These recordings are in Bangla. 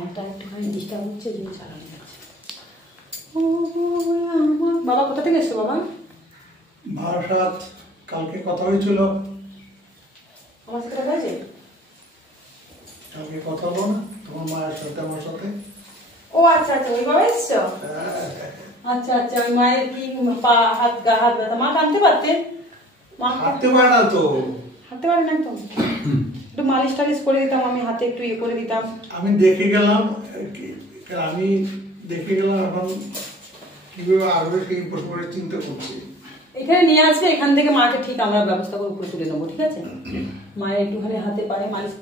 ফ্যানটা একটুখানি ডিস্টার্ব হচ্ছে, যদি চালানো যাচ্ছে। বাবা কোথা থেকে এসছো বাবা? বারাসাত। কালকে কথা হয়েছিল। আমার সাথে কথা হয়েছে? কালকে কথা হলো না তোমার মায়ের সাথে আমার সাথে? ও আচ্ছা আচ্ছা, ওই বাবা এসছো? আচ্ছা আচ্ছা, ওই মায়ের কি পা হাত গা হাত ব্যথা, মা টানতে পারতে? মা হাঁটতে পারে না তো। হাঁটতে পারে না একদম? একটু মালিশ টালিশ করে দিতাম, আমি হাতে একটু ইয়ে করে দিতাম। আমি দেখে গেলাম এখন কিভাবে আসবে সেই প্রশ্নের চিন্তা করছি। এখানে নিয়ে আসবে, এখান থেকে মাকে ঠিক আমরা ব্যবস্থা করে উপরে তুলে নেবো, ঠিক আছে? মায়ের একটুখানি হাতে পারে মালিশ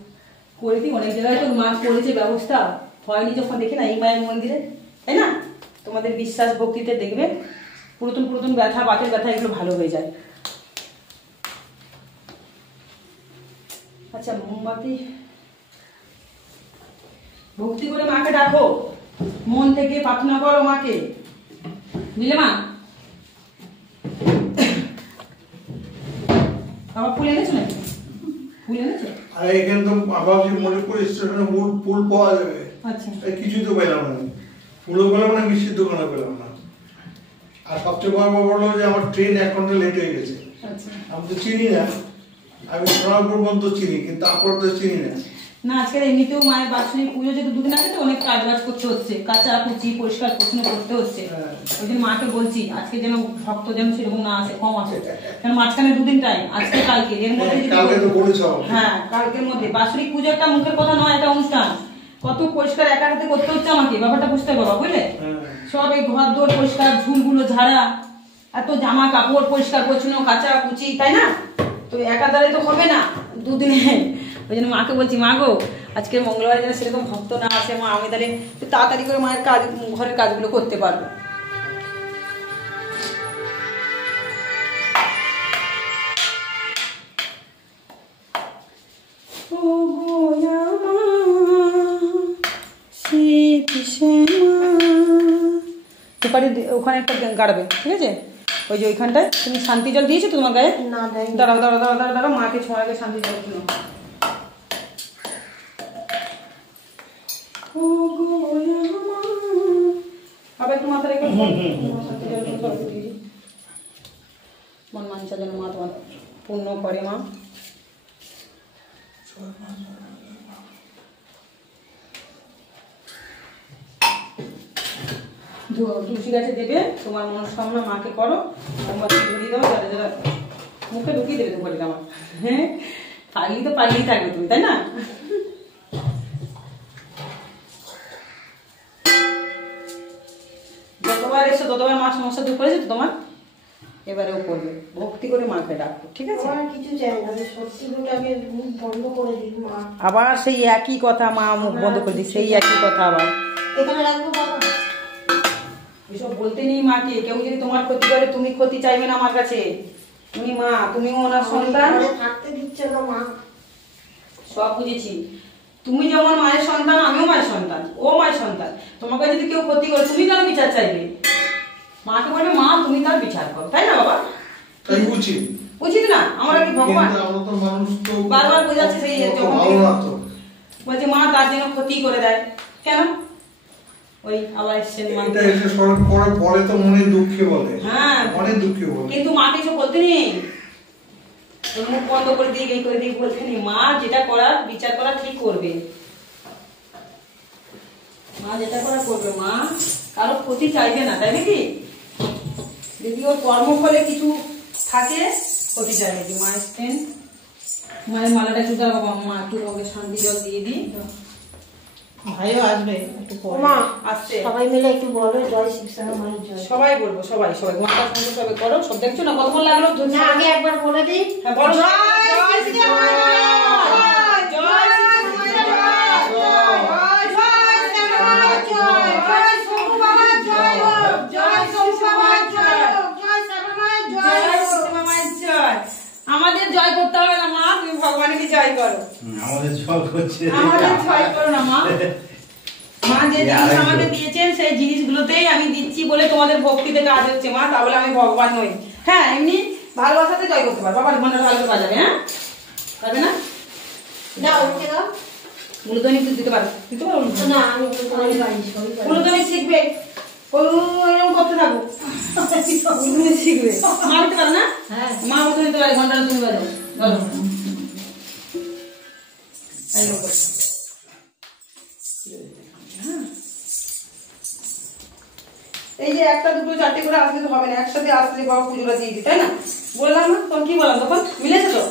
করে দিই। অনেক জায়গায় তো মা করেছে ব্যবস্থা, হয়নি যখন দেখি না এই মায়ের মন্দিরে, তাই না? তোমাদের বিশ্বাস ভক্তিতে দেখবে পুরাতন পুরাতন ব্যথা, বাতের ব্যথা এগুলো ভালো হয়ে যায়। আচ্ছা, মোমবাতি ভক্তি করে মাকে ডাকো, মন থেকে প্রার্থনা করো মাকে, বুঝলে মা? বাবা ফুল এনেছো নাকি? ফুল এনেছো? আরে এখানে তো ভাবছি মনে করি স্টেশনে ফুল পাওয়া যাবে। আচ্ছা, কিছুই তো পেলাম না, ফুলও পেলাম না, মিষ্টির দোকানে পেলাম না। আর সবচেয়ে বড় হলো যে আমার ট্রেন 1 ঘন্টা লেট হয়ে গেছে। আচ্ছা। আমি তো চিনি না, আমি সোনারপুর পর্যন্ত চিনি, কিন্তু তারপর তো চিনি না। না, আজকে এমনিতেও মায়ের বাৎসরিক পুজো যেহেতু 2 দিন আগে, তো অনেক কাজ বাজ করতে হচ্ছে, কাঁচা কুচি পরিষ্কার পরিচ্ছন্ন করতে হচ্ছে। ওই জন্য মাকে বলছি আজকে যেন ভক্ত যেন সেরকম না আসে, কম আসে, কারণ মাঝখানে 2 দিন টাইম, আজকে কালকে, এর মধ্যে হ্যাঁ কালকের মধ্যে বাৎসরিক পুজো একটা মুখের কথা নয়, একটা অনুষ্ঠান, কত পরিষ্কার একা হাতে করতে হচ্ছে আমাকে, ব্যাপারটা বুঝতে পারবা, বুঝলে? সব এই ঘর দোর পরিষ্কার, ঝুলগুলো ঝাড়া, এত জামা কাপড় পরিষ্কার পরিচ্ছন্ন, কাঁচা কুচি, তাই না? তো একা দ্বারাই তো হবে না 2 দিনে। ওই জন্য মাকে বলছি, মা গো আজকে মঙ্গলবার যেন সেরকম ভক্ত না আসে, মা আমি তাহলে একটু তাড়াতাড়ি করে মায়ের কাজ, ঘরের কাজগুলো করতে পারবো। ওখানে একটা গাড়বে, ঠিক আছে? ওই যে ওইখানটায় তুমি শান্তি জল দিয়েছো তোমার গায়ে? না, দাঁড়াও দাঁড়াও দাঁড়াও দাঁড়াও দাঁড়াও, মাকে ছোঁয়ার আগে শান্তি জল কিনো। আবার একটু মাথা রেখে মন মানসা যেন মা তোমার পূর্ণ করে। মা তুলসী গাছে দেবে, তোমার মনস্কামনা মাকে করো, মোমবাতি ধরিয়ে দাও, যারা যারা মুখে ঢুকিয়ে দেবে তো বলে আমার। হ্যাঁ, পাগলি তো পাগলি থাকবে তুমি, তাই না? যতবার এসো ততবার মা সমস্যা দূর করেছে তো তোমার, এবারেও করবে, ভক্তি করে মাকে ডাকো, ঠিক আছে? কিছু চাই না, সত্যিটাকে মুখ বন্ধ করে দিই মা। আবার সেই একই কথা, মা মুখ বন্ধ করে দিই, সেই একই কথা আবার এখানে রাখবো বাবা। এসব বলতে নেই মাকে, কেউ যদি তোমার ক্ষতি করে তুমি ক্ষতি চাইবে না আমার কাছে। তুমি মা, তুমিও ওনার সন্তান, থাকতে দিচ্ছে না মা। সব বুঝেছি, তুমি যেমন মায়ের সন্তান, আমিও মায়ের সন্তান, ও মায়ের সন্তান। তোমাকে যদি কেউ ক্ষতি করে তুমি কেন বিচার চাইবে? মাকে বলবে মা তুমি তার বিচার করো, তাই না বাবা? তাই উচিত, উচিত না? আমরা কি ভগবান? বারবার বোঝাচ্ছে, সেই যখন বলছে মা তার জন্য ক্ষতি করে দেয়, কেন? ওই আবার এসছেন মা, এটা এসে সরক পড়ে পরে তো মনে দুঃখে বলে। হ্যাঁ অনেক দুঃখে বলে, কিন্তু মা কিছু বলতে নেই, মুখ বন্ধ করে দিয়ে এই করে দিয়ে বলতে নেই। মা যেটা করার বিচার করা ঠিক করবে, মা যেটা করা করবে। মা কারো ক্ষতি চাইবে না, তাই নাকি? যদি ওর কর্মফলে কিছু থাকে ক্ষতি চাইবে কি? মা এসছেন, মায়ের মালাটা একটু দাও বাবা, মা একটু ওকে শান্তি জল দিয়ে দিই। ভাইও আসবে একটু পরে, মা আসছে, সবাই মিলে একটু বলো জয় শ্রীকৃষ্ণ মায়ের জয়। সবাই বলবো, সবাই সবাই মাতা সঙ্গে সবাই করো। সব দেখছো না কতক্ষণ লাগলো? না আগে একবার বলে দিই। হ্যাঁ বলো, জয় শ্রীকৃষ্ণ জয় জয় শ্রীকৃষ্ণ জয় জয় শ্যামা জয় জয় শম্ভু বাবা জয় জয় শম্ভু বাবা জয় জয় শ্যামা জয় শ্যামা মায়ের জয়। আমাদের জয় করতে হবে না মা, তুমি ভগবানকে জয় করো। আমাদের জয় করছে, আমাদের জয় করো না মা। মা যে জিনিস আমাকে দিয়েছেন সেই জিনিসগুলোতেই আমি দিচ্ছি বলে তোমাদের ভক্তিতে কাজ হচ্ছে মা, তাহলে আমি ভগবান নই। হ্যাঁ এমনি ভালোবাসাতে জয় করতে পারবো, বাবা মনে ভালো করে বাজাবে, হ্যাঁ পারবে না? দাও উঠে দাও। উলুদনি দিতে পারো না আমি উলুদনি পারি সবই পারি। উলুদনি শিখবে এরকম করতে থাকো উলুদনি শিখবে মা দিতে পারো না হ্যাঁ মা উঠে দিতে পারে ঘন্টা তুমি বাজো বলো এই যে একটা দুটো চারটে করে আসলে তো হবে না, একসাথে আসলে বাবা পুজোটা দিয়ে দিই, তাই না? বললাম না তখন কি বললাম তখন মিলেছে তো?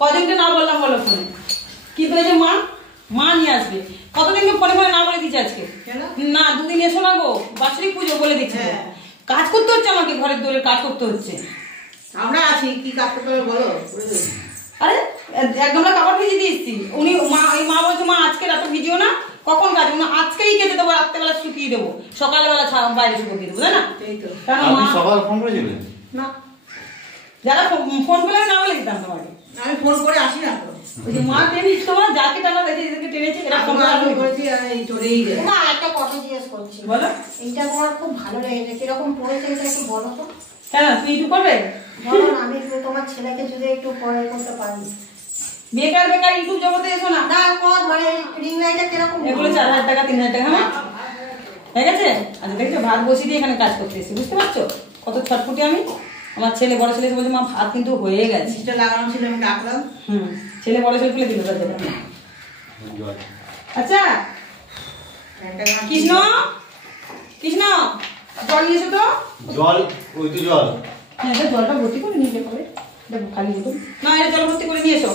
কদিনকে না বললাম বলো ফোনে কি বলেছে মা মা নিয়ে আসবে, কতদিনকে ফোনে ফোনে না বলে দিচ্ছে আজকে না দুদিন এসো না গো বাৎসরিক পুজো বলে দিচ্ছে। কাজ করতে হচ্ছে আমাকে, ঘরের দৌড়ে কাজ করতে হচ্ছে। আমরা আছি কি কাজ করতে হবে বলো। আরে এক গামলা কাপড় ভিজিয়ে দিয়েছি, উনি মা বলছে মা আজকে রাতে ভিজিও না, কখন কাজ আজকেই কেটে দেবো, রাত্রেবেলা শুকিয়ে দেবো, সকালবেলা বাইরে শুকিয়ে দেবো, তাই না? আপনি সকাল ফোন করেছিলেন না যারা ফোন করে না বলে দিতাম তোমাকে, আমি ফোন করে আসি না তো। ওই যে মা টেনে তোমার যাকে টানা দেখে এদেরকে টেনেছে এরা ফোন করেছি এই চলেই যায়। না একটা কথা জিজ্ঞেস করছি, বলো। এইটা তোমার খুব ভালো লেগেছে, কিরকম পড়েছে এটা একটু বলো তো। হ্যাঁ তুই একটু করবে বলো না, আমি একটু তোমার ছেলেকে যদি একটু পরে করতে পারি। বেকার বেকার ইউটিউব জগতে এসো না, না কর মানে রিং লাইটটা কিরকম এগুলো 4000 টাকা 3000 টাকা হ্যাঁ ঠিক আছে। আচ্ছা দেখছো ভাত বসিয়ে দিয়ে এখানে কাজ করতে এসেছি, বুঝতে পারছো কত ছটফুটি আমি। আমার ছেলে বড় ছেলে বলছে মা ভাত কিন্তু হয়ে গেছে, সিস্টার লাগানো ছিল আমি ডাকলাম। ছেলে বড় ছেলে ফেলে দিল তার যেটা। আচ্ছা কৃষ্ণ কৃষ্ণ জল নিয়ে এসো তো। জল ওই তো জল হ্যাঁ এটা জলটা ভর্তি করে নিয়ে যাবে, দেখো খালি বোতল না, এটা জল ভর্তি করে নিয়ে এসো।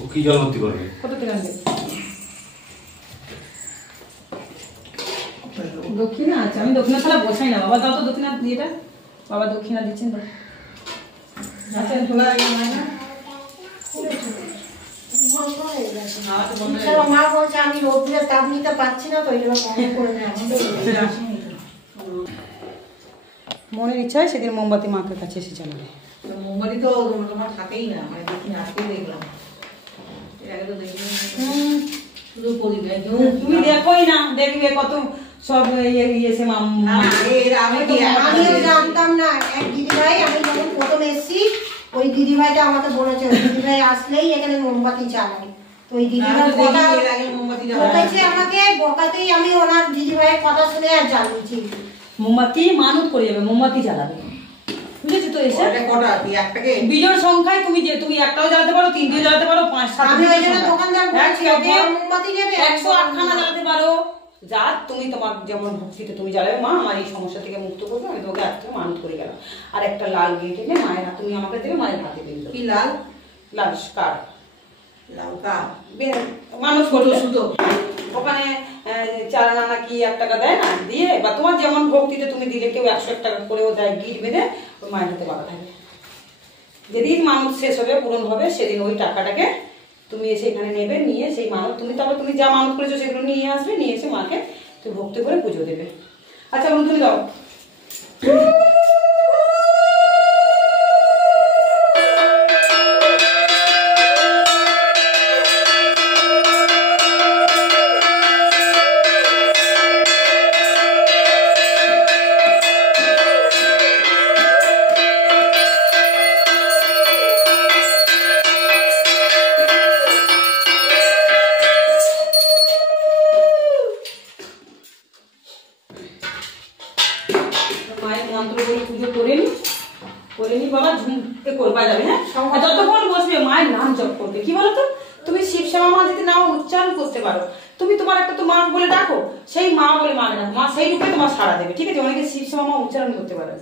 ও কি জল ভর্তি করবে? কত থেকে আনবে? দক্ষিণা আছে, আমি দক্ষিণা ছাড়া বসাই না। বাবা দাও তো দক্ষিণা দিয়েটা, বাবা দক্ষিণা দিচ্ছেন তো। আচ্ছা খোলা হয় না বন্ধ হয়ে গেছে। খাওয়া তো বন্ধ হয়ে চলো, মা বলছে আমি রোদ্রের তাপ নিতে পারছি না তো এই জন্য কম করে নেওয়া। মনের ইচ্ছায় সেদিন মোমবাতি মাকে কাছে এসে জানাবে। মোমবাতি তো তোমার থাকেই না, মানে দেখি আজকেই দেখলাম, এর আগে তো দেখিনি। শুধু প্রদীপ তুমি দেখোই না, দেখবে কত সব ইয়েছে আমিও জানতাম না। এক দিদিভাই, আমি যখন প্রথম এসেছি ওই দিদিভাইটা আমাকে বলেছে ওই দিদিভাই আসলেই এখানে মোমবাতি জ্বালাই। তো ওই দিদিভাই কথা বলেছে আমাকে, বকাতেই আমি ওনার দিদিভাইয়ের কথা শুনে আর জ্বালিয়েছি। মোমবাতি মানত করে যাবে, মোমবাতি জ্বালাবে, বুঝেছো তো? এসে কটা একটাকে বিজোড় সংখ্যায় তুমি যে তুমি একটাও জ্বালাতে পারো, তিনটেও জ্বালাতে পারো, 5-7 আমি ওই জন্য দোকানদার বলেছি মোমবাতি নেবে 108 খানা জ্বালাতে পারো। যা তুমি তোমার যেমন ভক্তিতে তুমি জ্বালাবে, মা আমার এই সমস্যা থেকে মুক্ত করবে, আমি তোমাকে আজকে মানত করে গেলাম। আর একটা লাল গেট এনে মায়ের হাত, তুমি আমাকে দেবে, মায়ের হাতে দিয়ে দেবে। কি লাল লাল কার্ড লাল কা মানুষ করলো সুতো ওখানে 4 আনা কি 1 টাকা দেয় না, দিয়ে বা তোমার যেমন ভক্তিতে তুমি দিলে, কেউ 101 টাকা করেও দেয়, গিট বেঁধে ওই মায়ের হাতে বাঁধা থাকে। যেদিন মানুষ শেষ হবে, পূরণ হবে, সেদিন ওই টাকাটাকে তুমি এসে এখানে নেবে, নিয়ে সেই মানত তুমি তারপর তুমি যা মানত করেছো সেগুলো নিয়ে আসবে, নিয়ে এসে মাকে তুমি ভক্তি করে পুজো দেবে। আচ্ছা বলুন তুমি দাও। মায়ের মন্ত্র বলে পুজো করে নি বাবা, ঝুমকে করবা যাবে। হ্যাঁ যতক্ষণ বসবে মায়ের নাম জপ করবে। কি বলতো, তুমি শিব শ্যামা মা যদি নাম উচ্চারণ করতে পারো, তুমি তোমার একটা তো মা বলে ডাকো, সেই মা বলে মানে ডাকো, মা সেই রূপে তোমার সাড়া দেবে। ঠিক আছে? অনেকে শিব শ্যামা মা উচ্চারণ করতে পারে,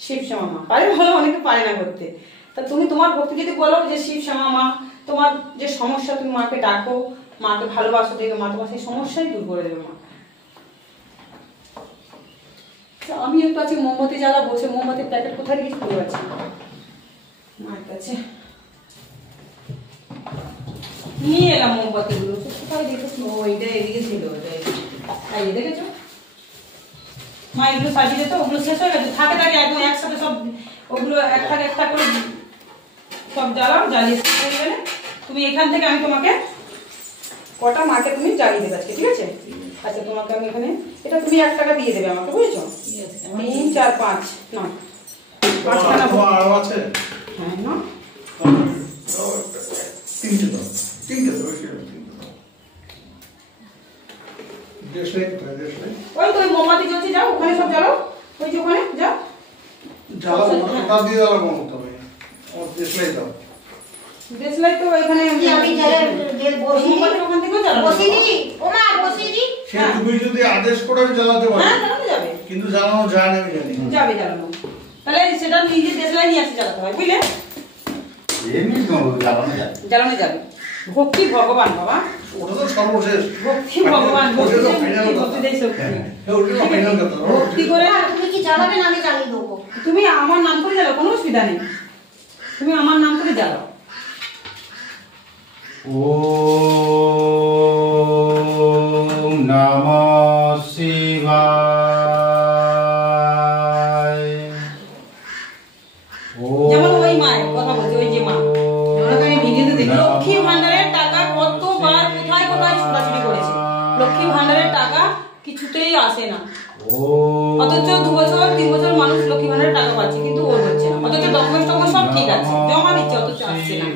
শিব শ্যামা মা পারে ভালো, অনেকে পারে না করতে। তা তুমি তোমার ভক্তি যদি বলো যে শিব শ্যামা মা, তোমার যে সমস্যা তুমি মাকে ডাকো, মাকে ভালোবাসো, দেখবে মা তোমার সেই সমস্যাই দূর করে দেবে। মা আমি একটু আজকে মোমবাতি জ্বালা বসে, মোমবাতির প্যাকেট কোথায় রেখেছি খুঁজে পাচ্ছি না, মায়ের কাছে নিয়ে এলাম মোমবাতিগুলো, কোথায় দেখেছি? ওইটা এদিকে ছিল, এই দেখেছো মা, এগুলো সাজিয়ে দিত, ওগুলো শেষ হয়ে গেছে, থাকে একদম একসাথে সব ওগুলো একটা করে সব জ্বালাও, জ্বালিয়ে শেষ হয়ে গেলে তুমি এখান থেকে আমি তোমাকে কটা মাকে তুমি জ্বালিয়ে দেবে আজকে। ঠিক আছে? আচ্ছা তোমাকে আমি এখানে এটা তুমি 1 টাকা দিয়ে দেবে আমাকে, বুঝেছো? 3, 4, 5 না 5 টাকা আরো আছে। হ্যাঁ না 3টে দাও, 3টে দাও, বেশি না, 3টে দাও। ওটা দিয়ে দাও করতে হবে আমার দেশলাই দাও দেশলাই তো এখানে আমি বসিনি ওখান থেকেও জ্বালানো বসিনি ওমা বসিনি সে তুমি যদি আদেশ করে আমি জ্বালাতে পারি হ্যাঁ জ্বালানো যাবে কিন্তু জ্বালানো যায় না আমি জানি যাবে জ্বালানো তাহলে সেটা নিজে দেশলাই নিয়ে আসতে জ্বালাতে হয় বুঝলে এমনি তো জ্বালানো যায়। জ্বালানো যাবে ভক্তি ভগবান বাবা ওটা তো সর্বশেষ ভক্তি ভগবান ভক্তি ওটা তো final কথা। ভক্তি দেয় শক্তি ওটা তো final কথা। ভক্তি করে তুমি কি জ্বালাবেন আমি জ্বালিয়ে দেবো তুমি আমার নাম করে জ্বালাও কোনো অসুবিধা নেই তুমি আমার নাম করে জ্বালাও ওম নমঃ শিবায়। যেমন ওই মায়ের কথা বলছি ওই যে মা ওনাকে আমি ভিডিওতে দেখি লক্ষ্মী ভান্ডারের টাকা কতবার কোথায় কোথায় ছোটাছুটি করেছে লক্ষ্মী ভান্ডারের টাকা কিছুতেই আসে না অথচ 2 বছর 3 বছর মানুষ লক্ষ্মী ভান্ডারের টাকা পাচ্ছে কিন্তু ওর হচ্ছে না অথচ ডকুমেন্ট সব ঠিক আছে জমা দিচ্ছে অথচ আসছে না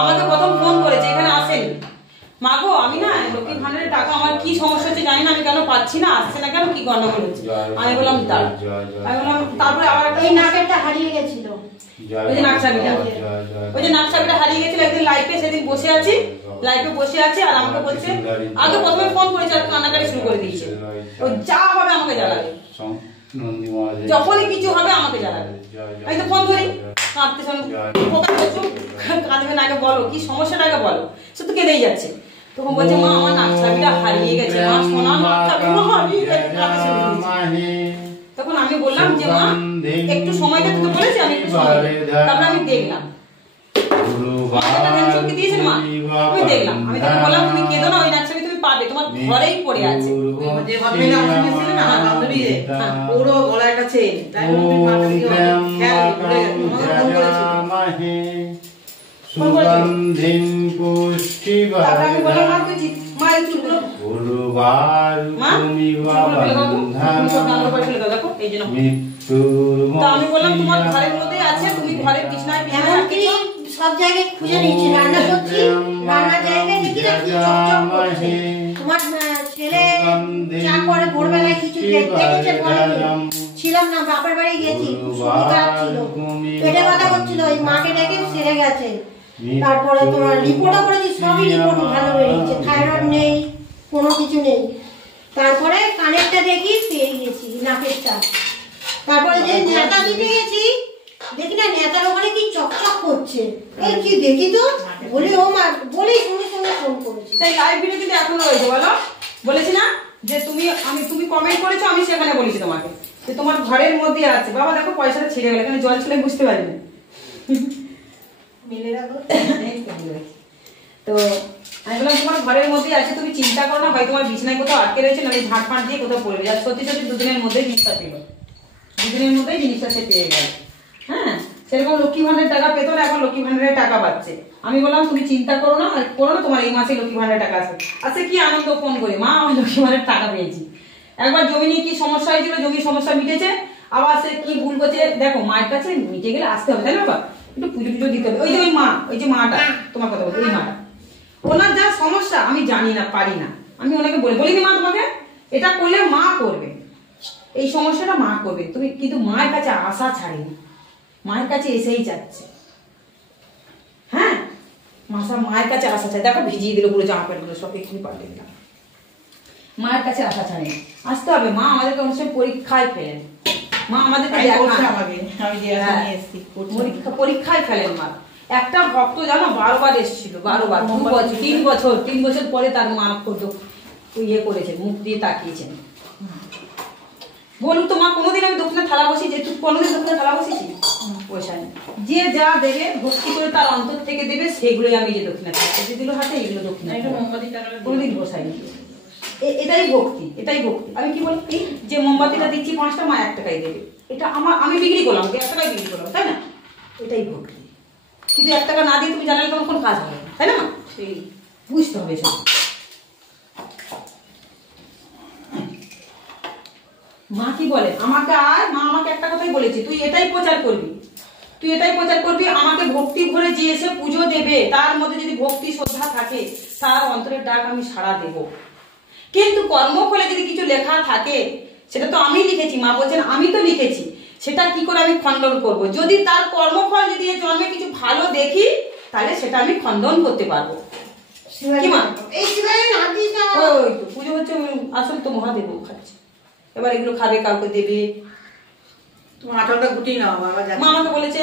আমাকে প্রথম ফোন করেছে এখানে আসেনি মাগো আমি না লক্ষ্মী ভান্ডারের টাকা আমার কি সমস্যা হচ্ছে জানি না আমি কেন পাচ্ছি না আসছে না কেন কি গন্ডগোল হচ্ছে আমি বললাম দাঁড়া আমি বললাম তারপরে আবার একটা এই নাকেরটা হারিয়ে গেছিল ওই যে নাকছাবিটা হারিয়ে গেছিল একদিন লাইফে সেদিন বসে আছি লাইফে বসে আছে আর আমাকে বলছে আগে প্রথমে ফোন করেছে আর কান্নাকাটি শুরু করে দিয়েছে ও যা হবে আমাকে জ্বালাবে যখনই কিছু হবে আমাকে জ্বালাবে আমি তো ফোন ধরি কাঁদতে কাঁদবে না আগে বলো কি সমস্যাটা আগে বলো সে তো কেঁদেই যাচ্ছে তখন বলছে মা আমার নাকছাবিটা হারিয়ে গেছে মা সোনা নাকছাবি হারিয়ে গেছে তখন আমি বললাম যে মা একটু সময়টা তোকে বলেছি আমি একটু সময় দেব। তারপরে আমি দেখলাম চোখে দিয়েছেন মা আমি দেখলাম আমি তখন বললাম তুমি কেঁদো না ওই নাকছাবি তুমি পাবে তোমার ঘরেই পড়ে আছে যে বাপের আমার ছিল না আমার বান্ধবী রে পুরো গলায় একটা চেন তাই বলে তুমি মাকে কি খেয়াল করে আমাকে ফোন করেছিল তারপরে আমি বললাম মা তুই মা এই চুলগুলো মা দেখো এই জন্য তা আমি বললাম তোমার ঘরের মধ্যেই আছে তুমি ঘরের বিছানায় এমনকি সব জায়গায় খুঁজে নিয়েছি রান্না করছি রান্নার জায়গায় দেখি না কি চকচক করছে তোমার ছেলে চা করে ভোরবেলায় কিছু দেখেছে বলে ছিলাম না বাপের বাড়ি গেছি শরীর খারাপ ছিল পেটে ব্যথা করছিল ওই মাকে ডেকে সেরে গেছে তারপরে তোমার রিপোর্টও করেছি সবই রিপোর্ট ভালো বেরিয়েছে থাইরয়েড নেই কোনো কিছু নেই তারপরে কানেরটা দেখি পেয়ে গেছি নাকেরটা তারপরে যে নেতা দিতে গেছি দেখি না নেতার ওখানে কি চকচক করছে এই কি দেখি তো বলি ও মা বলি সঙ্গে সঙ্গে ফোন করেছি সেই লাইভ ভিডিও কিন্তু এখনো রয়েছে বলো বলেছি না যে তুমি কমেন্ট করেছো আমি সেখানে বলেছি তোমাকে যে তোমার ঘরের মধ্যে আছে বাবা দেখো পয়সাটা ছিঁড়ে গেল এখানে জল ছিল বুঝতে পারিনি মিলে রাখো তো আমি বললাম তোমার ঘরের মধ্যে আছে তুমি চিন্তা করো না ভাই তোমার বিছানায় কোথাও আটকে রয়েছে না ঝাঁট ফাঁট দিয়ে কোথাও পড়বে আর সত্যি সত্যি 2 দিনের মধ্যে জিনিসটা পেল 2 দিনের মধ্যেই জিনিসটা সে পেয়ে গেল হ্যাঁ সেরকম লক্ষ্মী ভান্ডারের টাকা পেতো না এখন লক্ষ্মী ভান্ডারের টাকা পাচ্ছে আমি বললাম তুমি চিন্তা করো না তোমার এই মাসে লক্ষ্মী ভান্ডারের টাকা আসবে আচ্ছা কি আনন্দ ফোন করি মা আমি লক্ষ্মী ভান্ডারের টাকা পেয়েছি একবার জমি নিয়ে কি সমস্যা হয়েছিল জমির সমস্যা মিটেছে আবার সে কি ভুল করছে দেখো মায়ের কাছে মিটে গেলে আসতে হবে তাই না বাবা একটু পুজো টুজো দিতে হবে ওই যে মাটা তোমার কথা বলতে এই মাটা ওনার যা সমস্যা আমি জানি না পারি না আমি ওনাকে বলি মা তোমাকে এটা করলে মা করবে এই সমস্যাটা মা করবে তুমি কিন্তু মায়ের কাছে আশা ছাড়েনি মায়ের কাছে এসেই যাচ্ছে হ্যাঁ মায়ের কাছে আশা ছাড়ে দেখো ভিজিয়ে দিল পুরো জামা প্যান্ট গুলো সব এক্ষুনি পাল্টে দিলাম মায়ের কাছে আশা ছাড়েনি আসতে হবে মা আমাদেরকে অনেক সময় পরীক্ষায় ফেলেন মা আমাদেরকে পরীক্ষায় ফেলেন মা একটা ভক্ত জানো 12 বার এসেছিল 12 বার 3 বছর পরে তার মা ইয়ে করেছেন মুখ দিয়ে তাকিয়েছেন বলুন তো মা কোনোদিন আমি দক্ষিণে থালা বসি যে তুই কোনোদিন দক্ষিণে থালা বসেছি পয়সা নেই যে যা দেবে ভক্তি করে তার অন্তর থেকে দেবে সেগুলোই আমি যে দক্ষিণে থালা দিল হাতে এগুলো দক্ষিণে কোনোদিন বসাইনি এটাই ভক্তি আমি কি বলি যে মোমবাতিটা দিচ্ছি 5টা মা 1 টাকাই দেবে এটা আমি বিক্রি করলাম 1 টাকায় বিক্রি করলাম তাই না এটাই ভক্তি কিন্তু 1 টাকা না দিয়ে তুমি জানালে তোমার কোনো কাজ হবে না তাই না মা সেই বুঝতে হবে সব মা কি বলে আমাকে মা আমাকে একটা কথাই বলেছে তুই এটাই প্রচার করবি আমাকে ভক্তি ভরে যে এসে পুজো দেবে তার মধ্যে যদি ভক্তি শ্রদ্ধা থাকে তার অন্তরের ডাক আমি সাড়া দেব কিন্তু কর্মফলে যদি কিছু লেখা থাকে সেটা তো আমি লিখেছি মা বলছেন আমি তো লিখেছি সেটা কি করে আমি খণ্ডন করব? যদি তার কর্মফল যদি এ জন্মে কিছু ভালো দেখি তাহলে সেটা আমি খণ্ডন করতে পারবো। কি মা? এই শিবায় নাতিস না। ওই তো পুজো হচ্ছে, আসলে তো মহাদেব খাচ্ছে, এবার এগুলো খাবে, কাউকে দেবে। তুমি আঠাটা গুটি নাও বাবা। মা আমাকে বলেছে